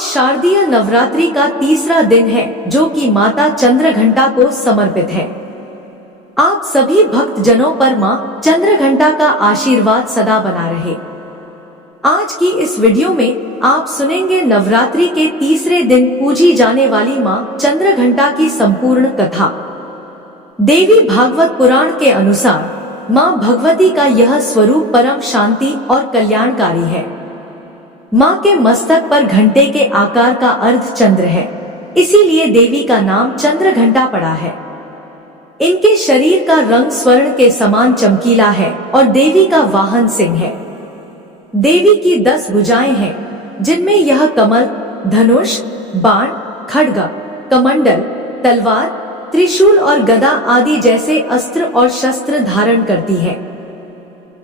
शारदीय नवरात्रि का तीसरा दिन है, जो कि माता चंद्रघंटा को समर्पित है। आप सभी भक्त जनों पर मां चंद्रघंटा का आशीर्वाद सदा बना रहे। आज की इस वीडियो में आप सुनेंगे नवरात्रि के तीसरे दिन पूजी जाने वाली मां चंद्रघंटा की संपूर्ण कथा। देवी भागवत पुराण के अनुसार मां भगवती का यह स्वरूप परम शांति और कल्याणकारी है। मां के मस्तक पर घंटे के आकार का अर्ध चंद्र है, इसीलिए देवी का नाम चंद्रघंटा पड़ा है। इनके शरीर का रंग स्वर्ण के समान चमकीला है और देवी का वाहन सिंह है। देवी की 10 भुजाएं हैं, जिनमें यह कमल, धनुष, बाण, खड्ग, कमंडल, तलवार, त्रिशूल और गदा आदि जैसे अस्त्र और शस्त्र धारण करती है।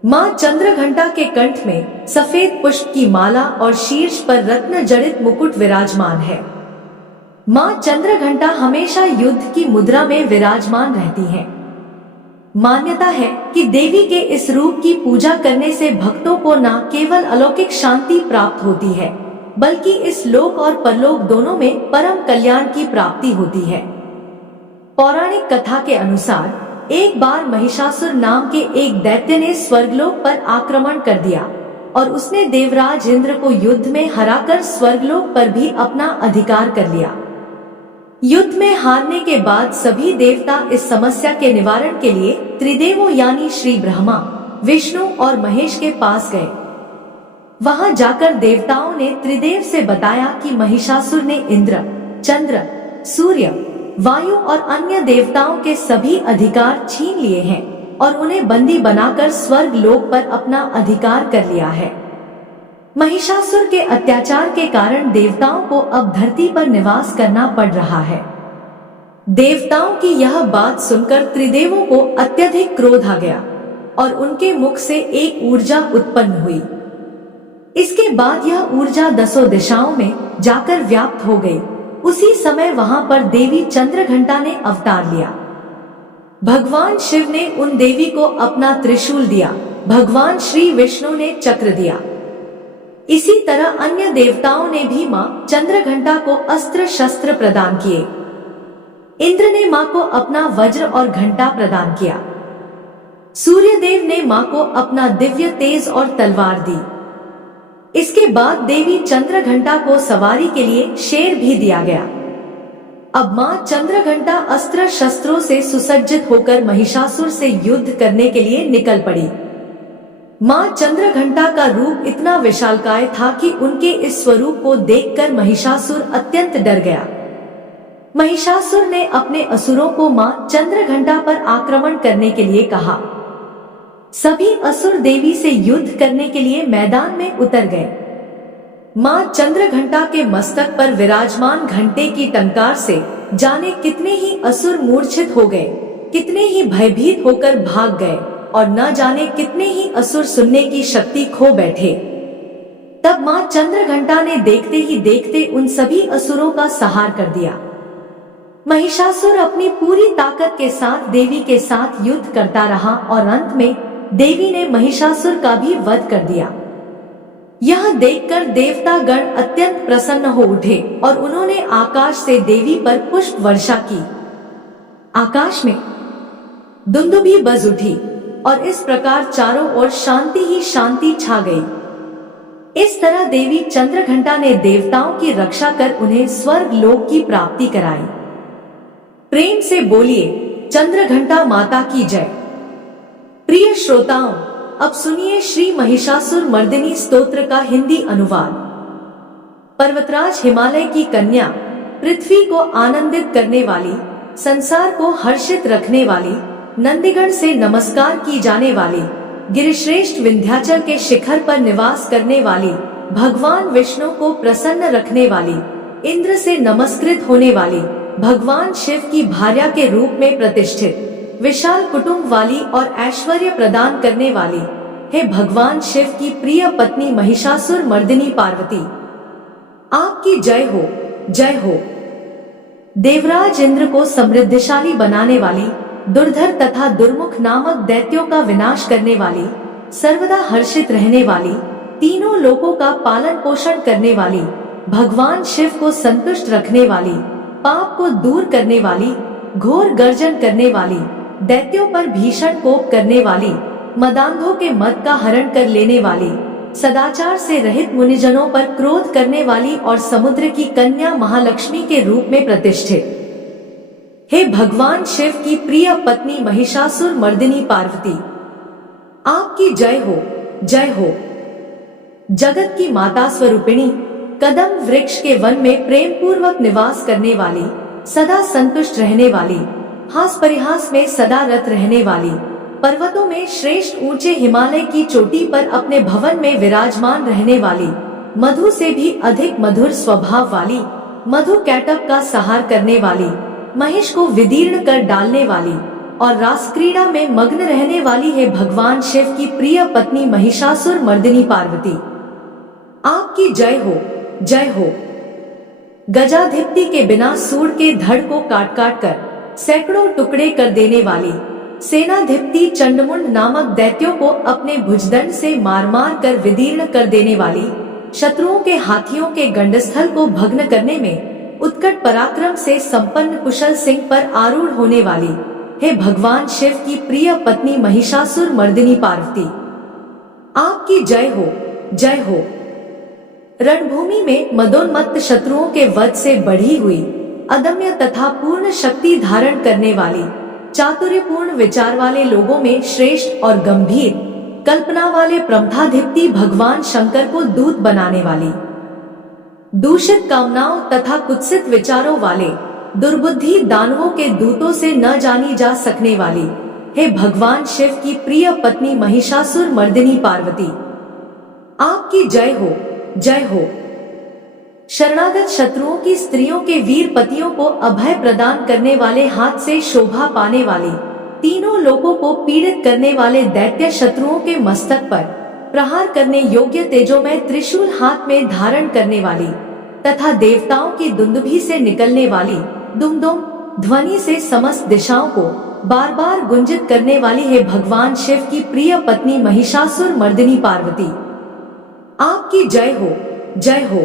मां चंद्रघंटा के कंठ में सफेद पुष्प की माला और शीर्ष पर रत्न जड़ित मुकुट विराजमान है। मां चंद्रघंटा हमेशा युद्ध की मुद्रा में विराजमान रहती हैं। मान्यता है कि देवी के इस रूप की पूजा करने से भक्तों को न केवल अलौकिक शांति प्राप्त होती है, बल्कि इस लोक और परलोक दोनों में परम कल्याण की प्राप्ति होती है। पौराणिक कथा के अनुसार एक बार महिषासुर नाम के एक दैत्य ने स्वर्गलोक पर आक्रमण कर दिया और उसने देवराज इंद्र को युद्ध में हराकर स्वर्गलोक पर भी अपना अधिकार कर लिया। युद्ध में हारने के बाद सभी देवता इस समस्या के निवारण के लिए त्रिदेवों यानी श्री ब्रह्मा, विष्णु और महेश के पास गए। वहां जाकर देवताओं ने त्रिदेव से बताया कि महिषासुर ने इंद्र, चंद्र, सूर्य, वायु और अन्य देवताओं के सभी अधिकार छीन लिए हैं और उन्हें बंदी बनाकर स्वर्ग लोक पर अपना अधिकार कर लिया है। महिषासुर के अत्याचार के कारण देवताओं को अब धरती पर निवास करना पड़ रहा है। देवताओं की यह बात सुनकर त्रिदेवों को अत्यधिक क्रोध आ गया और उनके मुख से एक ऊर्जा उत्पन्न हुई। इसके बाद यह ऊर्जा 10 दिशाओं में जाकर व्याप्त हो गई। उसी समय वहां पर देवी चंद्रघंटा ने अवतार लिया। भगवान शिव ने उन देवी को अपना त्रिशूल दिया, भगवान श्री विष्णु ने चक्र दिया। इसी तरह अन्य देवताओं ने भी मां चंद्रघंटा को अस्त्र शस्त्र प्रदान किए। इंद्र ने मां को अपना वज्र और घंटा प्रदान किया। सूर्यदेव ने मां को अपना दिव्य तेज और तलवार दी। इसके बाद देवी चंद्रघंटा को सवारी के लिए शेर भी दिया गया। अब मां चंद्रघंटा अस्त्र शस्त्रों से सुसज्जित होकर महिषासुर से युद्ध करने के लिए निकल पड़ी। मां चंद्रघंटा का रूप इतना विशालकाय था कि उनके इस स्वरूप को देखकर महिषासुर अत्यंत डर गया। महिषासुर ने अपने असुरों को मां चंद्रघंटा पर आक्रमण करने के लिए कहा। सभी असुर देवी से युद्ध करने के लिए मैदान में उतर गए। मां चंद्रघंटा के मस्तक पर विराजमान घंटे की टंकार से जाने कितने ही असुर मूर्छित हो गए, कितने ही भयभीत होकर भाग गए और न जाने कितने ही असुर सुनने की शक्ति खो बैठे। तब मां चंद्रघंटा ने देखते ही देखते उन सभी असुरों का संहार कर दिया। महिषासुर अपनी पूरी ताकत के साथ देवी के साथ युद्ध करता रहा और अंत में देवी ने महिषासुर का भी वध कर दिया। यह देखकर देवता गण अत्यंत प्रसन्न हो उठे और उन्होंने आकाश से देवी पर पुष्प वर्षा की। आकाश में दुंदुभी बज उठी और इस प्रकार चारों ओर शांति ही शांति छा गई। इस तरह देवी चंद्रघंटा ने देवताओं की रक्षा कर उन्हें स्वर्ग लोक की प्राप्ति कराई। प्रेम से बोलिए चंद्रघंटा माता की जय। प्रिय श्रोताओं, अब सुनिए श्री महिषासुर मर्दिनी स्तोत्र का हिंदी अनुवाद। पर्वतराज हिमालय की कन्या, पृथ्वी को आनंदित करने वाली, संसार को हर्षित रखने वाली, नंदीगण से नमस्कार की जाने वाली, गिरिश्रेष्ठ विंध्याचल के शिखर पर निवास करने वाली, भगवान विष्णु को प्रसन्न रखने वाली, इंद्र से नमस्कृत होने वाली, भगवान शिव की भार्या के रूप में प्रतिष्ठित, विशाल कुटुंब वाली और ऐश्वर्य प्रदान करने वाली, हे भगवान शिव की प्रिय पत्नी महिषासुर मर्दिनी पार्वती, आपकी जय हो, जय हो। देवराज इंद्र को समृद्धिशाली बनाने वाली, दुर्धर तथा दुर्मुख नामक दैत्यों का विनाश करने वाली, सर्वदा हर्षित रहने वाली, तीनों लोकों का पालन पोषण करने वाली, भगवान शिव को संतुष्ट रखने वाली, पाप को दूर करने वाली, घोर गर्जन करने वाली, दैत्यों पर भीषण कोप करने वाली, मदांधों के मद का हरण कर लेने वाली, सदाचार से रहित मुनिजनों पर क्रोध करने वाली और समुद्र की कन्या महालक्ष्मी के रूप में प्रतिष्ठित। हे भगवान शिव की प्रिय पत्नी महिषासुर मर्दिनी पार्वती, आपकी जय हो, जय हो। जगत की माता स्वरूपिणी, कदम वृक्ष के वन में प्रेम पूर्वक निवास करने वाली, सदा संतुष्ट रहने वाली, हास परिहास में सदा रत रहने वाली, पर्वतों में श्रेष्ठ ऊंचे हिमालय की चोटी पर अपने भवन में विराजमान रहने वाली, मधु से भी अधिक मधुर स्वभाव वाली, मधु कैटअप का सहार करने वाली, महिष को विदीर्ण कर डालने वाली और रास क्रीड़ा में मग्न रहने वाली है भगवान शिव की प्रिय पत्नी महिषासुर मर्दिनी पार्वती, आपकी जय हो, जय हो। गजाधिपति के बिना सूर के धड़ को काट काट कर सैकड़ों टुकड़े कर देने वाली, सेनाधिपति चंडमुंड नामक दैत्यों को अपने भुजदंड से मार मार कर विदीर्ण कर देने वाली, शत्रुओं के हाथियों के गंडस्थल को भग्न करने में उत्कट पराक्रम से संपन्न कुशल सिंह पर आरूढ़ होने वाली हे भगवान शिव की प्रिय पत्नी महिषासुर मर्दिनी पार्वती, आपकी जय हो, जय हो। रणभूमि में मदोन्मत्त शत्रुओं के वध से बढ़ी हुई, अदम्य तथा पूर्ण शक्ति धारण करने वाली, चातुर्यपूर्ण विचार वाले लोगों में श्रेष्ठ और गंभीर कल्पना वाले प्रमथाधिपति भगवान शंकर को दूत बनाने वाली, दूषित कामनाओं तथा कुत्सित विचारों वाले दुर्बुद्धि दानवों के दूतों से न जानी जा सकने वाली हे भगवान शिव की प्रिय पत्नी महिषासुर मर्दिनी पार्वती, आपकी जय हो, जय हो। शरणागत शत्रुओं की स्त्रियों के वीर पतियों को अभय प्रदान करने वाले, हाथ से शोभा पाने वाली, तीनों लोगों को पीड़ित करने वाले दैत्य शत्रुओं के मस्तक पर प्रहार करने योग्य तेजोमय त्रिशूल हाथ में धारण करने वाली तथा देवताओं की दुंदुभी से निकलने वाली दुमदुम ध्वनि से समस्त दिशाओं को बार बार गुंजित करने वाली है भगवान शिव की प्रिय पत्नी महिषासुर मर्दिनी पार्वती, आपकी जय हो, जय हो।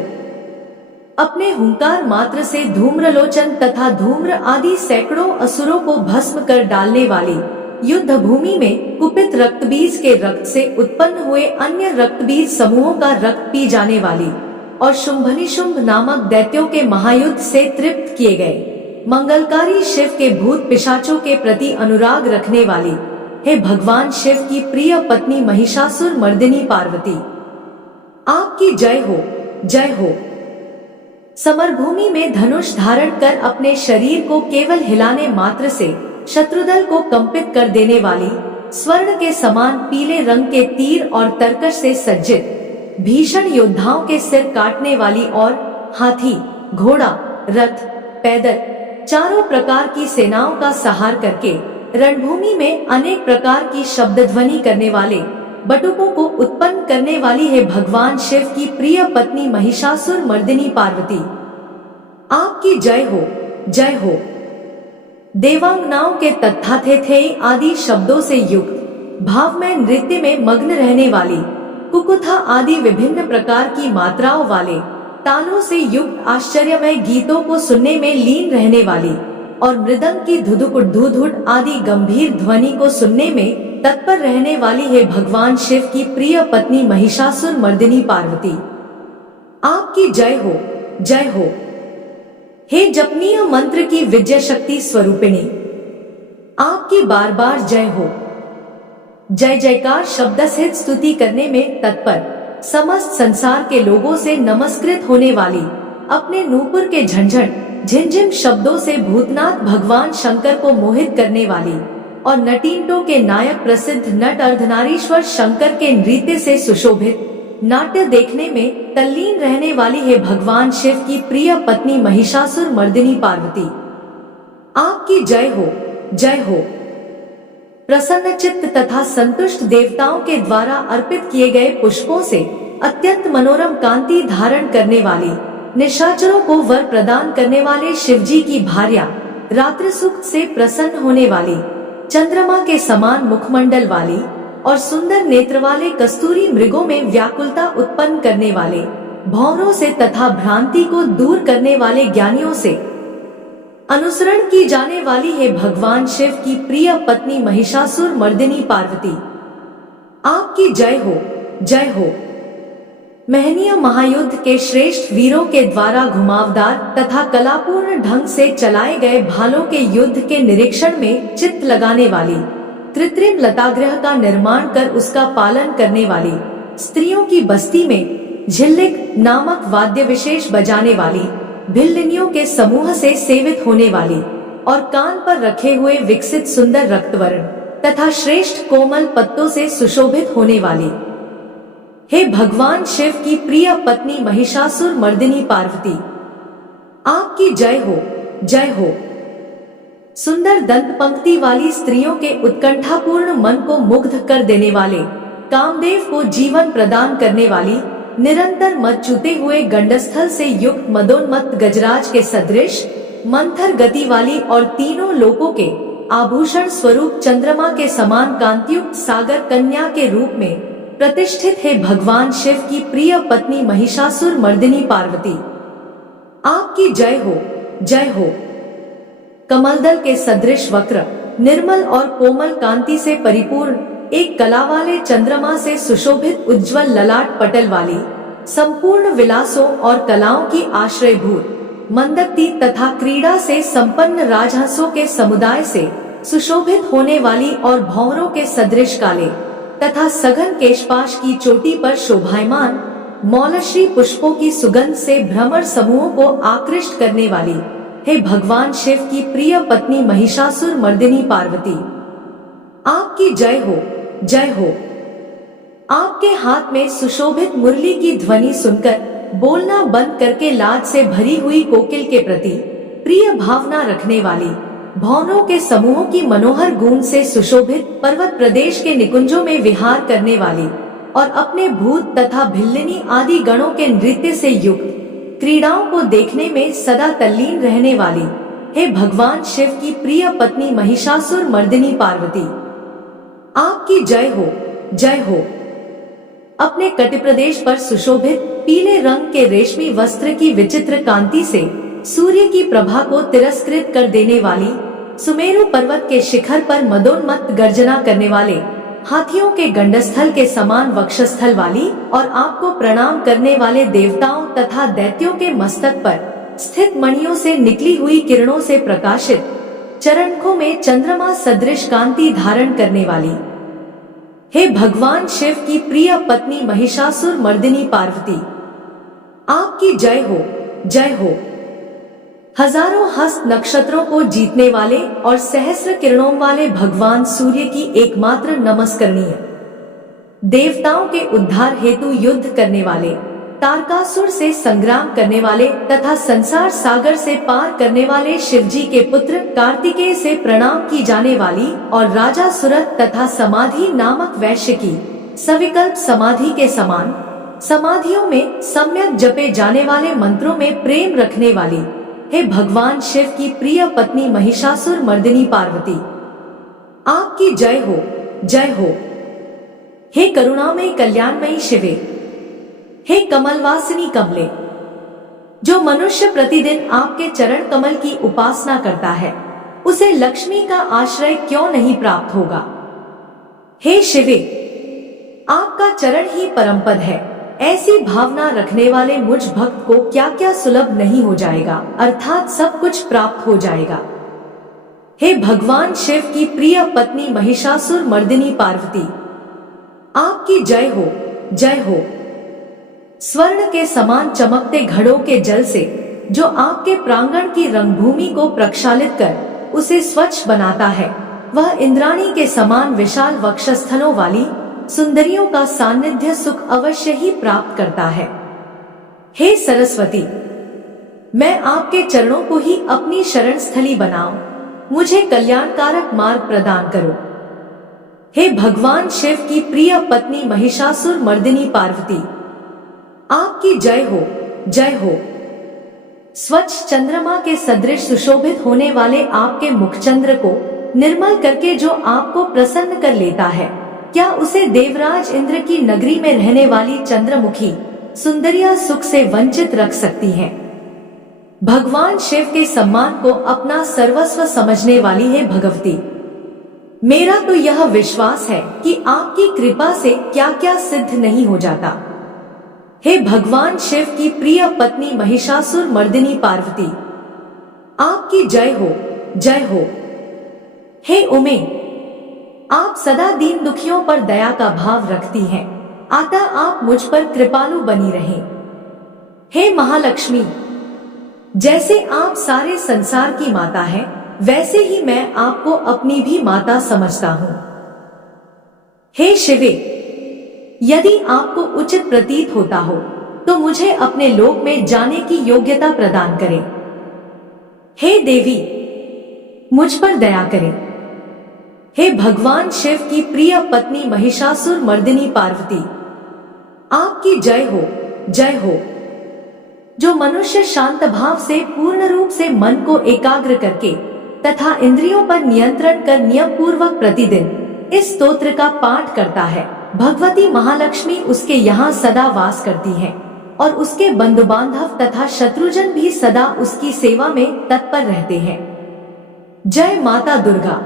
अपने हुंकार मात्र से धूम्रलोचन तथा धूम्र आदि सैकड़ों असुरों को भस्म कर डालने वाली, युद्ध भूमि में कुपित रक्तबीज के रक्त से उत्पन्न हुए अन्य रक्तबीज समूहों का रक्त पी जाने वाली और शुंभनिशुंभ नामक दैत्यों के महायुद्ध से तृप्त किए गए मंगलकारी शिव के भूत पिशाचों के प्रति अनुराग रखने वाली हे भगवान शिव की प्रिय पत्नी महिषासुर मर्दिनी पार्वती, आपकी जय हो, जय हो। समरभूमि में धनुष धारण कर अपने शरीर को केवल हिलाने मात्र से शत्रुदल को कंपित कर देने वाली, स्वर्ण के समान पीले रंग के तीर और तरकश से सज्जित भीषण योद्धाओं के सिर काटने वाली और हाथी, घोड़ा, रथ, पैदल चारों प्रकार की सेनाओं का सहार करके रणभूमि में अनेक प्रकार की शब्द ध्वनि करने वाले बटुकों को उत्पन्न करने वाली है भगवान शिव की प्रिय पत्नी महिषासुर मर्दिनी पार्वती, आपकी जय हो, जय हो। देवांगनाओं के तत्थाथे आदि शब्दों से युक्त भाव में नृत्य में मग्न रहने वाली, कुकुथा आदि विभिन्न प्रकार की मात्राओं वाले तालों से युक्त आश्चर्यमय गीतों को सुनने में लीन रहने वाली और मृदंग की धुधुक धुधुट आदि गंभीर ध्वनि को सुनने में तत्पर रहने वाली है भगवान शिव की प्रिय पत्नी महिषासुर मर्दिनी पार्वती, आपकी जय हो, जय हो। हे जपनीय मंत्र की विजय शक्ति स्वरूपिणी, आपकी बार बार जय हो। जय जयकार शब्द सहित स्तुति करने में तत्पर समस्त संसार के लोगों से नमस्कृत होने वाली, अपने नूपुर के झंझट झिंझिम शब्दों से भूतनाथ भगवान शंकर को मोहित करने वाली और नटीनटों के नायक प्रसिद्ध नट अर्धनारीश्वर शंकर के नृत्य से सुशोभित नाट्य देखने में तल्लीन रहने वाली है भगवान शिव की प्रिय पत्नी महिषासुर मर्दिनी पार्वती, आपकी जय हो, जय हो। प्रसन्नचित्त तथा संतुष्ट देवताओं के द्वारा अर्पित किए गए पुष्पों से अत्यंत मनोरम कांति धारण करने वाली, निशाचरों को वर प्रदान करने वाले शिवजी की भार्या, रात्रि सुख से प्रसन्न होने वाली, चंद्रमा के समान मुखमंडल वाली और सुंदर नेत्र वाले कस्तूरी मृगों में व्याकुलता उत्पन्न करने वाले भौरों से तथा भ्रांति को दूर करने वाले ज्ञानियों से अनुसरण की जाने वाली है भगवान शिव की प्रिय पत्नी महिषासुर मर्दिनी पार्वती, आपकी जय हो, जय हो। महनीय महायुद्ध के श्रेष्ठ वीरों के द्वारा घुमावदार तथा कलापूर्ण ढंग से चलाए गए भालों के युद्ध के निरीक्षण में चित्त लगाने वाली, कृत्रिम लतागृह का निर्माण कर उसका पालन करने वाली, स्त्रियों की बस्ती में झिल्लिक नामक वाद्य विशेष बजाने वाली, भिल्लिनियों के समूह से सेवित होने वाली और कान पर रखे हुए विकसित सुंदर रक्तवर्ण तथा श्रेष्ठ कोमल पत्तों से सुशोभित होने वाली, हे भगवान शिव की प्रिय पत्नी महिषासुर मर्दिनी पार्वती, आपकी जय हो, जय हो। सुंदर दंत पंक्ति वाली स्त्रियों के उत्कंठापूर्ण मन को मुग्ध कर देने वाले, कामदेव को जीवन प्रदान करने वाली, निरंतर मद चूते हुए गंडस्थल से युक्त मदोन्मत्त गजराज के सदृश मंथर गति वाली और तीनों लोकों के आभूषण स्वरूप चंद्रमा के समान कांतियुक्त सागर कन्या के रूप में प्रतिष्ठित है भगवान शिव की प्रिय पत्नी महिषासुर मर्दिनी पार्वती, आपकी जय हो, जय हो। कमलदल के सदृश वक्र, निर्मल और कोमल कांति से परिपूर्ण, एक कला वाले चंद्रमा से सुशोभित उज्ज्वल ललाट पटल वाली, संपूर्ण विलासों और कलाओं की आश्रयभूत, मंदक्ति तथा क्रीड़ा से संपन्न राजहंसों के समुदाय से सुशोभित होने वाली और भंवरों के सदृश काले तथा सघन केशपाश की चोटी पर शोभायमान मौलश्री पुष्पों की सुगंध से भ्रमर समूहों को आकृष्ट करने वाली, हे भगवान शिव की प्रिय पत्नी महिषासुर मर्दिनी पार्वती, आपकी जय हो, जय हो। आपके हाथ में सुशोभित मुरली की ध्वनि सुनकर बोलना बंद करके लाज से भरी हुई कोकिल के प्रति प्रिय भावना रखने वाली, भौरों के समूहों की मनोहर गूंज से सुशोभित पर्वत प्रदेश के निकुंजों में विहार करने वाली और अपने भूत तथा भिल्लिनी आदि गणों के नृत्य से युक्त क्रीड़ाओं को देखने में सदा तल्लीन रहने वाली, हे भगवान शिव की प्रिय पत्नी महिषासुर मर्दिनी पार्वती, आपकी जय हो, जय हो। अपने कटिप्रदेश पर सुशोभित पीले रंग के रेशमी वस्त्र की विचित्र कांति से सूर्य की प्रभा को तिरस्कृत कर देने वाली, सुमेरु पर्वत के शिखर पर मदोन्मत्त गर्जना करने वाले, हाथियों के गंडस्थल के समान वक्षस्थल वाली और आपको प्रणाम करने वाले देवताओं तथा दैत्यों के मस्तक पर स्थित मणियों से निकली हुई किरणों से प्रकाशित, चरणों में चंद्रमा सदृश कांति धारण करने वाली, हे भगवान शिव की प्रिय पत्नी महिषासुर मर्दिनी पार्वती, आपकी जय हो, जय हो। हजारों हस्त नक्षत्रों को जीतने वाले और सहस्र किरणों वाले भगवान सूर्य की एकमात्र नमस्करणीय, देवताओं के उद्धार हेतु युद्ध करने वाले, तारकासुर से संग्राम करने वाले तथा संसार सागर से पार करने वाले शिवजी के पुत्र कार्तिकेय से प्रणाम की जाने वाली और राजा सुरत तथा समाधि नामक वैश्य की सविकल्प समाधि के समान समाधियों में सम्यक जपे जाने वाले मंत्रों में प्रेम रखने वाली, हे भगवान शिव की प्रिय पत्नी महिषासुर मर्दिनी पार्वती, आपकी जय हो, जय हो। हे करुणामयी कल्याणमयी शिवे, हे कमलवासिनी कमले, जो मनुष्य प्रतिदिन आपके चरण कमल की उपासना करता है उसे लक्ष्मी का आश्रय क्यों नहीं प्राप्त होगा। हे शिवे, आपका चरण ही परमपद है, ऐसी भावना रखने वाले मुझ भक्त को क्या क्या सुलभ नहीं हो जाएगा, अर्थात सब कुछ प्राप्त हो जाएगा। हे भगवान शिव की प्रिय पत्नी महिषासुर मर्दिनी पार्वती, आपकी जय हो, जय हो। स्वर्ण के समान चमकते घड़ों के जल से जो आपके प्रांगण की रंगभूमि को प्रक्षालित कर उसे स्वच्छ बनाता है, वह इंद्राणी के समान विशाल वक्षस्थलों वाली सुंदरियों का सानिध्य सुख अवश्य ही प्राप्त करता है। हे सरस्वती, मैं आपके चरणों को ही अपनी शरण स्थली बनाऊं, मुझे कल्याणकारक मार्ग प्रदान करो। हे भगवान शिव की प्रिय पत्नी महिषासुर मर्दिनी पार्वती, आपकी जय हो, जय हो। स्वच्छ चंद्रमा के सदृश सुशोभित होने वाले आपके मुखचंद्र को निर्मल करके जो आपको प्रसन्न कर लेता है, क्या उसे देवराज इंद्र की नगरी में रहने वाली चंद्रमुखी सुंदरियां सुख से वंचित रख सकती हैं। भगवान शिव के सम्मान को अपना सर्वस्व समझने वाली है भगवती। मेरा तो यह विश्वास है कि आपकी कृपा से क्या क्या सिद्ध नहीं हो जाता। हे भगवान शिव की प्रिय पत्नी महिषासुर मर्दिनी पार्वती, आपकी जय हो, जय हो। हे उमे, आप सदा दीन दुखियों पर दया का भाव रखती हैं, अतः आप मुझ पर कृपालु बनी रहें। हे महालक्ष्मी, जैसे आप सारे संसार की माता हैं, वैसे ही मैं आपको अपनी भी माता समझता हूँ। हे शिवे, यदि आपको उचित प्रतीत होता हो तो मुझे अपने लोक में जाने की योग्यता प्रदान करें। हे देवी, मुझ पर दया करें। हे भगवान शिव की प्रिय पत्नी महिषासुर मर्दिनी पार्वती, आपकी जय हो, जय हो। जो मनुष्य शांत भाव से पूर्ण रूप से मन को एकाग्र करके तथा इंद्रियों पर नियंत्रण कर नियम पूर्वक प्रतिदिन इस स्तोत्र का पाठ करता है, भगवती महालक्ष्मी उसके यहाँ सदा वास करती है और उसके बंधु बांधव तथा शत्रुजन भी सदा उसकी सेवा में तत्पर रहते हैं। जय माता दुर्गा।